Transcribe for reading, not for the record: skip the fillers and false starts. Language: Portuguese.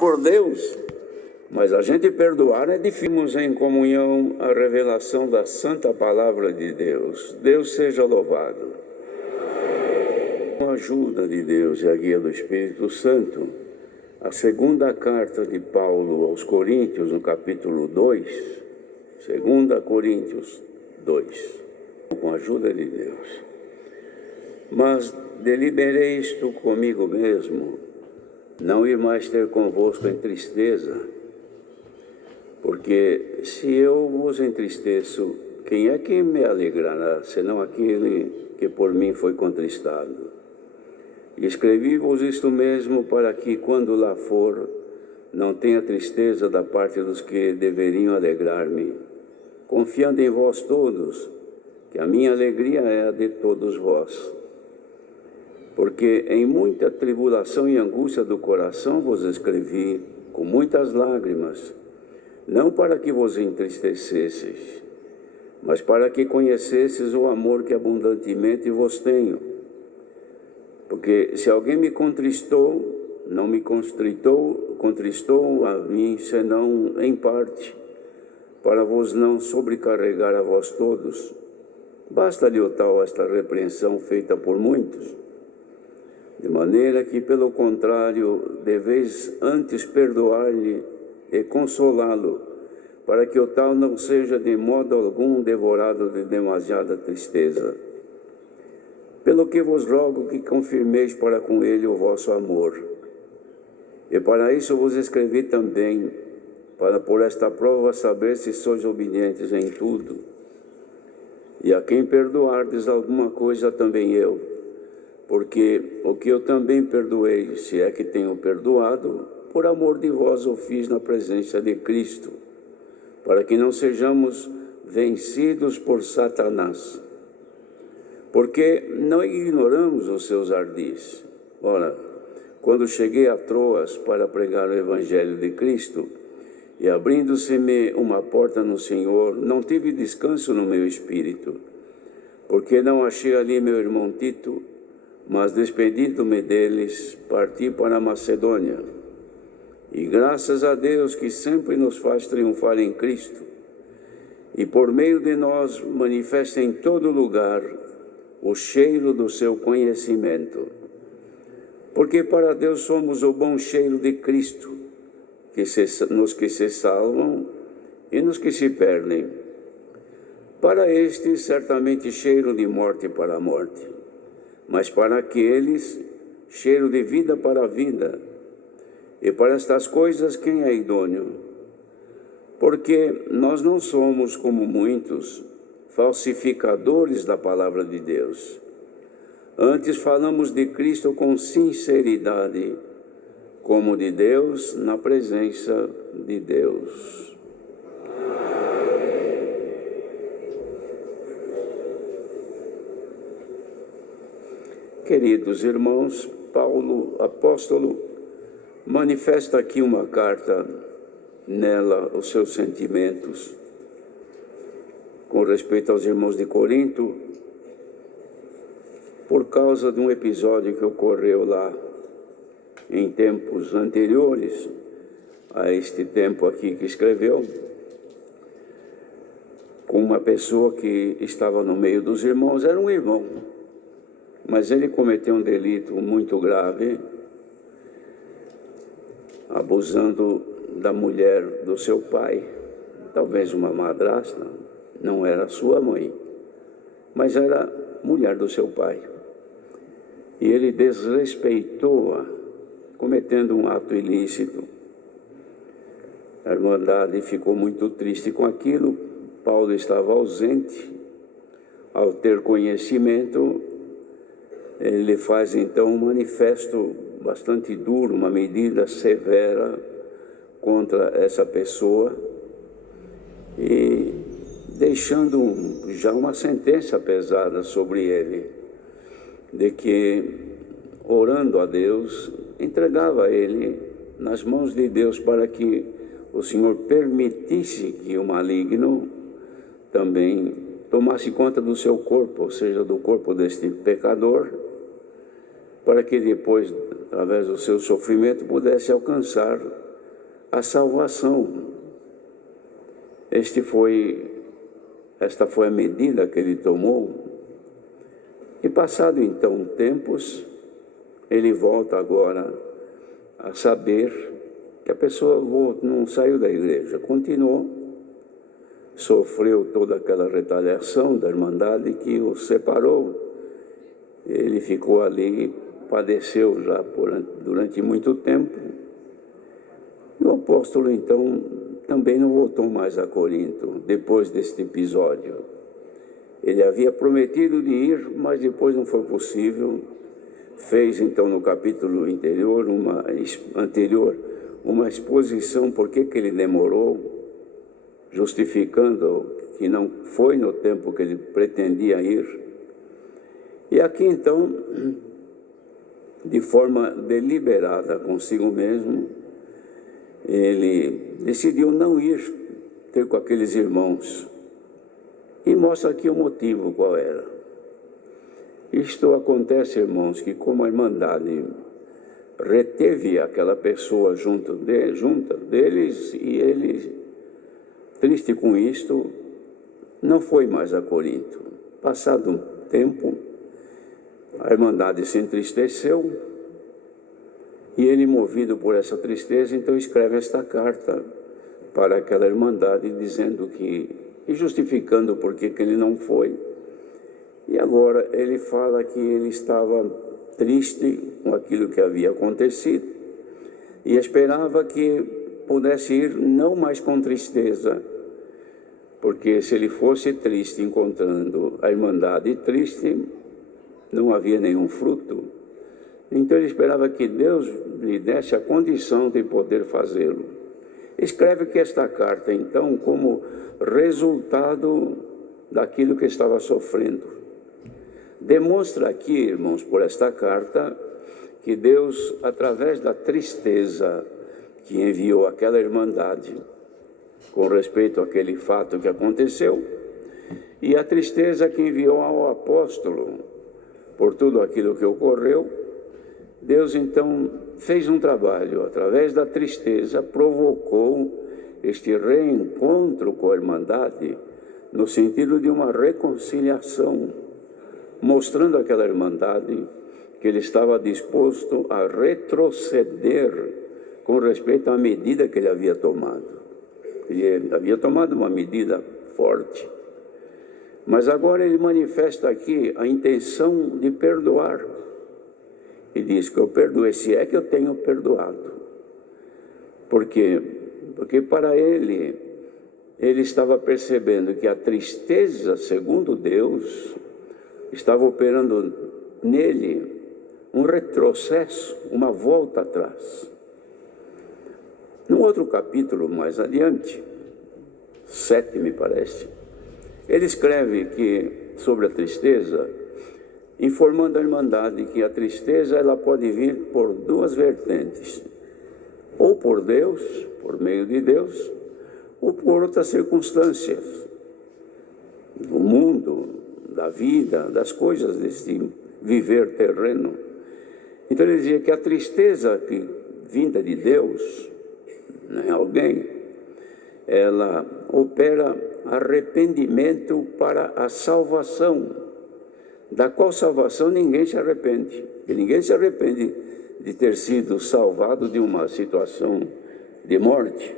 por Deus, mas a gente perdoar é difícil. Em comunhão a revelação da santa palavra de Deus. Deus seja louvado. Com a ajuda de Deus e a guia do Espírito Santo, a segunda carta de Paulo aos Coríntios, no capítulo 2, 2 Coríntios 2, com a ajuda de Deus. Mas deliberei isto comigo mesmo, não ir mais ter convosco em tristeza, porque se eu vos entristeço, quem é que me alegrará, senão aquele que por mim foi contristado? E escrevi-vos isto mesmo para que, quando lá for, não tenha tristeza da parte dos que deveriam alegrar-me, confiando em vós todos, que a minha alegria é a de todos vós. Porque em muita tribulação e angústia do coração vos escrevi, com muitas lágrimas, não para que vos entristecesseis, mas para que conhecesseis o amor que abundantemente vos tenho. Porque se alguém me contristou, não me contristou a mim, senão em parte, para vos não sobrecarregar a vós todos. Basta-lhe o tal esta repreensão feita por muitos, de maneira que, pelo contrário, deveis antes perdoar-lhe e consolá-lo, para que o tal não seja de modo algum devorado de demasiada tristeza. Pelo que vos rogo que confirmeis para com ele o vosso amor. E para isso vos escrevi também, para por esta prova saber se sois obedientes em tudo. E a quem perdoardes alguma coisa também eu, porque o que eu também perdoei, se é que tenho perdoado, por amor de vós o fiz na presença de Cristo, para que não sejamos vencidos por Satanás. Porque não ignoramos os seus ardis. Ora, quando cheguei a Troas para pregar o Evangelho de Cristo, e abrindo-se-me uma porta no Senhor, não tive descanso no meu espírito, porque não achei ali meu irmão Tito, mas despedindo-me deles, parti para a Macedônia. E graças a Deus que sempre nos faz triunfar em Cristo, e por meio de nós manifesta em todo lugar o cheiro do seu conhecimento. Porque para Deus somos o bom cheiro de Cristo, nos que se salvam e nos que se perdem. Para estes, certamente cheiro de morte para a morte, mas para aqueles, cheiro de vida para a vida. E para estas coisas, quem é idôneo? Porque nós não somos como muitos, falsificadores da palavra de Deus. Antes falamos de Cristo com sinceridade, como de Deus, na presença de Deus. Queridos irmãos, Paulo, apóstolo, manifesta aqui uma carta, nela os seus sentimentos com respeito aos irmãos de Corinto, por causa de um episódio que ocorreu lá em tempos anteriores a este tempo aqui que escreveu, com uma pessoa que estava no meio dos irmãos. Era um irmão, mas ele cometeu um delito muito grave, abusando da mulher do seu pai, talvez uma madrasta. Não era sua mãe, mas era mulher do seu pai. E ele desrespeitou-a, cometendo um ato ilícito. A Irmandade ficou muito triste com aquilo. Paulo estava ausente. Ao ter conhecimento, ele faz então um manifesto bastante duro, uma medida severa contra essa pessoa, e deixando já uma sentença pesada sobre ele, de que, orando a Deus, entregava ele nas mãos de Deus para que o Senhor permitisse que o maligno também tomasse conta do seu corpo, ou seja, do corpo deste pecador, para que depois, através do seu sofrimento, pudesse alcançar a salvação. Esta foi a medida que ele tomou. E passado então tempos, ele volta agora a saber que a pessoa não saiu da igreja, continuou, sofreu toda aquela retaliação da Irmandade que o separou. Ele ficou ali, padeceu já durante muito tempo. E o apóstolo então também não voltou mais a Corinto, depois deste episódio. Ele havia prometido de ir, mas depois não foi possível. Fez então no capítulo anterior uma exposição por que ele demorou, justificando que não foi no tempo que ele pretendia ir. E aqui então, de forma deliberada consigo mesmo, ele decidiu não ir ter com aqueles irmãos. E mostra aqui o motivo qual era. Isto acontece, irmãos, que como a Irmandade reteve aquela pessoa junto deles, e ele, triste com isto, não foi mais a Corinto. Passado um tempo, a Irmandade se entristeceu, e ele, movido por essa tristeza, então escreve esta carta para aquela Irmandade, dizendo que, e justificando por que ele não foi. E agora ele fala que ele estava triste com aquilo que havia acontecido e esperava que pudesse ir não mais com tristeza, porque se ele fosse triste encontrando a Irmandade triste, não havia nenhum fruto. Então ele esperava que Deus lhe desse a condição de poder fazê-lo. Escreve que esta carta, então, como resultado daquilo que estava sofrendo. Demonstra aqui, irmãos, por esta carta, que Deus, através da tristeza que enviou àquela Irmandade, com respeito àquele fato que aconteceu, e a tristeza que enviou ao apóstolo, por tudo aquilo que ocorreu, Deus então fez um trabalho, através da tristeza, provocou este reencontro com a Irmandade, no sentido de uma reconciliação, mostrando àquela Irmandade que ele estava disposto a retroceder com respeito à medida que ele havia tomado. Ele havia tomado uma medida forte, mas agora ele manifesta aqui a intenção de perdoar. E diz que eu perdoei, se é que eu tenho perdoado. Por quê? Porque para ele estava percebendo que a tristeza, segundo Deus, estava operando nele um retrocesso, uma volta atrás. No outro capítulo mais adiante, 7 me parece, ele escreve que, sobre a tristeza, informando a Irmandade que a tristeza ela pode vir por duas vertentes, ou por Deus, por meio de Deus, ou por outras circunstâncias, do mundo, da vida, das coisas desse viver terreno. Então ele dizia que a tristeza que vinda de Deus, em alguém, ela opera arrependimento para a salvação, da qual salvação ninguém se arrepende. E ninguém se arrepende de ter sido salvado de uma situação de morte.